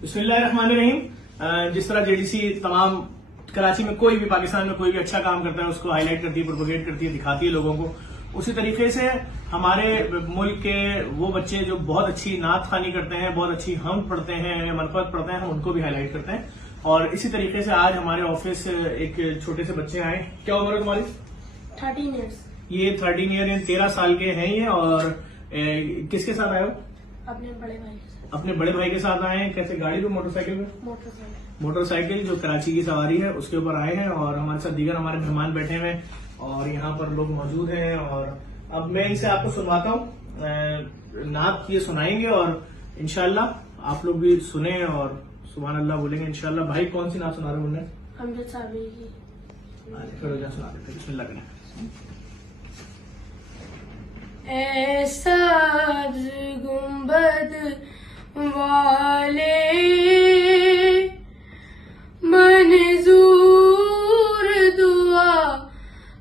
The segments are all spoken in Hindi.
बिस्मिल्लाहिर्रहमानिर्रहीम। जिस तरह जेडीसी तमाम कराची में कोई भी, पाकिस्तान में कोई भी अच्छा काम करता है उसको हाईलाइट करती है, प्रोपोगेट करती है, दिखाती है लोगों को, उसी तरीके से हमारे मुल्क के वो बच्चे जो बहुत अच्छी नात खानी करते हैं, बहुत अच्छी हम पढ़ते हैं या मनफरत पढ़ते हैं, हम उनको भी हाईलाइट करते हैं। और इसी तरीके से आज हमारे ऑफिस एक छोटे से बच्चे आए। क्या उम्र है तुम्हारी? 13 ईयर्स। ये 13 ईयर 13 साल के हैं ये। और किसके साथ आए हो? अपने बड़े भाई के साथ। अपने बड़े भाई के साथ आए हैं। कैसे, गाड़ी पे, मोटरसाइकिल पे? मोटरसाइकिल जो कराची की सवारी है उसके ऊपर आए हैं। और हमारे साथ दीगर हमारे मेहमान बैठे हुए हैं और यहाँ पर लोग मौजूद हैं। और अब मैं इनसे आपको सुनवाता हूँ, नात ये सुनाएंगे और इंशाल्लाह आप लोग भी सुने और सुभान अल्लाह बोलेंगे इंशाल्लाह। भाई कौन सी नात सुना रहे हो उन्हें? हमजद साहबी की। सुना देते, बिस्मिल्लाह करें। ऐसा गुंबद वाले मंजूर दुआ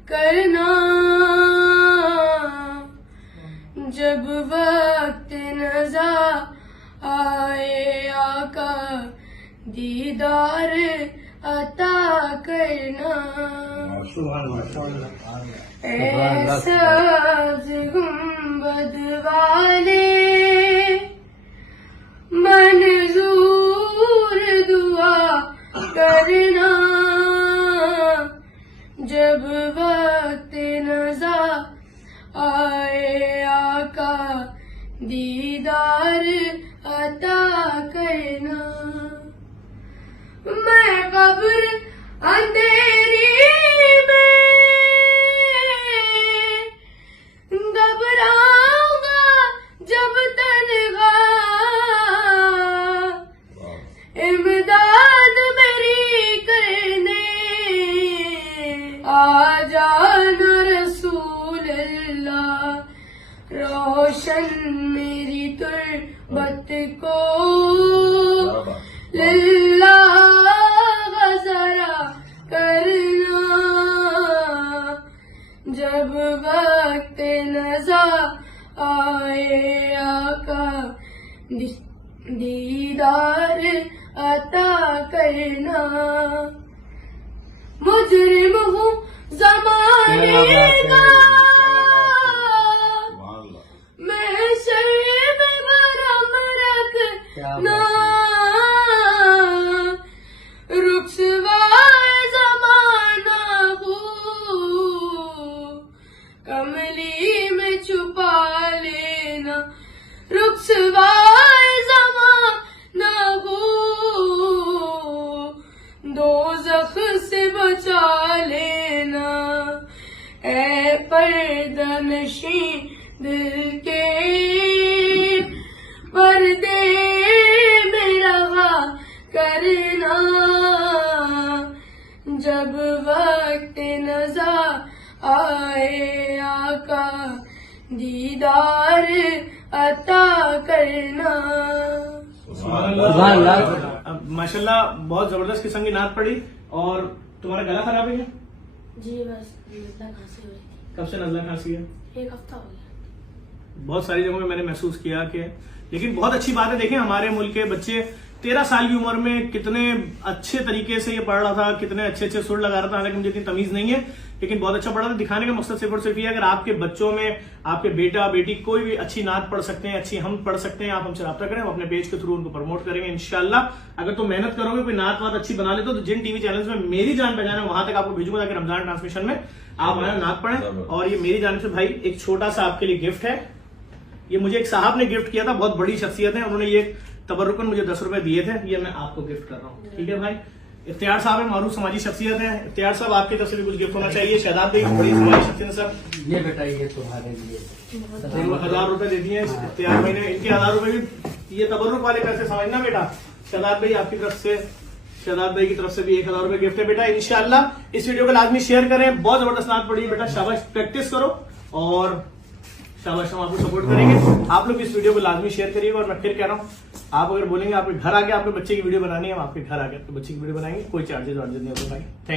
करना, जब वक्त नज़ा आए आका दीदार अता करना। ऐसा गुंबद वाले मंजूर दुआ करना, जब वक्त नज़ा आए आका दीदार अता करना। मैं कब्र अंधेरी में घबराऊंगा जब तन्हा, इमदाद मेरी करने आ जाना रसूल अल्लाह, रोशन मेरी तुर्बत को लिल्लाह गज़रा करना, जब वक्त नज़ा आए आका दीदार अता करना। मुजरिम हूँ ज़माने का, मैं शर्म में भरम रखना, रुखसवा ज़माना हूँ कमली में छुपा लेना, रुखसवा ज़माना हूँ दोज़ख से बचा लेना। ऐ पर्दानशी दिल के पर्दे में रवा करना, जब वक्त नज़ा आए आका दीदार अता करना। माशाल्लाह बहुत जबरदस्त किस्म की नात पड़ी। और तुम्हारा गला खराब है क्या? जी बस नज़ला खांसी हो रही थी। कब से नज़ला खांसी है? 1 हफ्ता हो गया। बहुत सारी जगहों में मैंने महसूस किया कि, लेकिन बहुत अच्छी बात है। देखें हमारे मुल्क के बच्चे 13 साल की उम्र में कितने अच्छे तरीके से ये पढ़ रहा था, कितने अच्छे अच्छे सुर लगा रहा था। हालांकि मुझे इतनी तमीज नहीं है लेकिन बहुत अच्छा पढ़ा था। दिखाने का मकसद सिर्फ और सिर्फ ये है, अगर आपके बच्चों में आपके बेटा बेटी कोई भी अच्छी नात पढ़ सकते हैं, अच्छी हम पढ़ सकते हैं, आप हमसे रब्ता करें, हम अपने पेज के थ्रू उनको प्रमोट करेंगे इंशाल्लाह। अगर तुम मेहनत करोगे, कोई नात वात अच्छी बना लेते हो, तो जिन टीवी चैनल्स में मेरी जान पहचान है वहां तक आपको भेजूंगा ताकि रमजान ट्रांसमिशन में आप हमारा नात पढ़ें। और ये मेरी जान से भाई एक छोटा सा आपके लिए गिफ्ट है। ये मुझे एक साहब ने गिफ्ट किया था, बहुत बड़ी शख्सियत है, उन्होंने ये तबर्रुकन मुझे 10 रुपए दिए थे, ये मैं आपको गिफ्ट कर रहा हूँ। ठीक है भाई। इफ्तियार साहब है, मारूफ समाजी शख्सियत है। इफ्तियार साहब आपकी तरफ से भी कुछ गिफ्ट होना चाहिए। शहजाद भाई बड़ी समाजी शख्सियत सर, ये बेटा ये तुम्हारे लिए 1000 रुपए दे दिए इफ्तियार भाई ने। इनके 1000 रुपए भी ये तबर्रुक वाले पैसे समझना बेटा। शहजाद भाई आपकी तरफ से, शहजाद भाई की तरफ से भी 1000 रुपए गिफ्ट है बेटा। इंशाल्लाह इस वीडियो को लाजमी शेयर करें। बहुत जबरदस्त नात पड़ी बेटा, शाबाश, प्रैक्टिस करो और शाबाश, हम आपको सपोर्ट करेंगे। आप लोग इस वीडियो को लाजमी शेयर करिएगा। और मैं फिर कह रहा हूँ, आप अगर बोलेंगे आपके घर आके आपके बच्चे की वीडियो बनानी है, हम आपके घर आके आपके बच्चे की वीडियो बनाएंगे, कोई चार्जेस वार्जेस नहीं होगा भाई। थैंक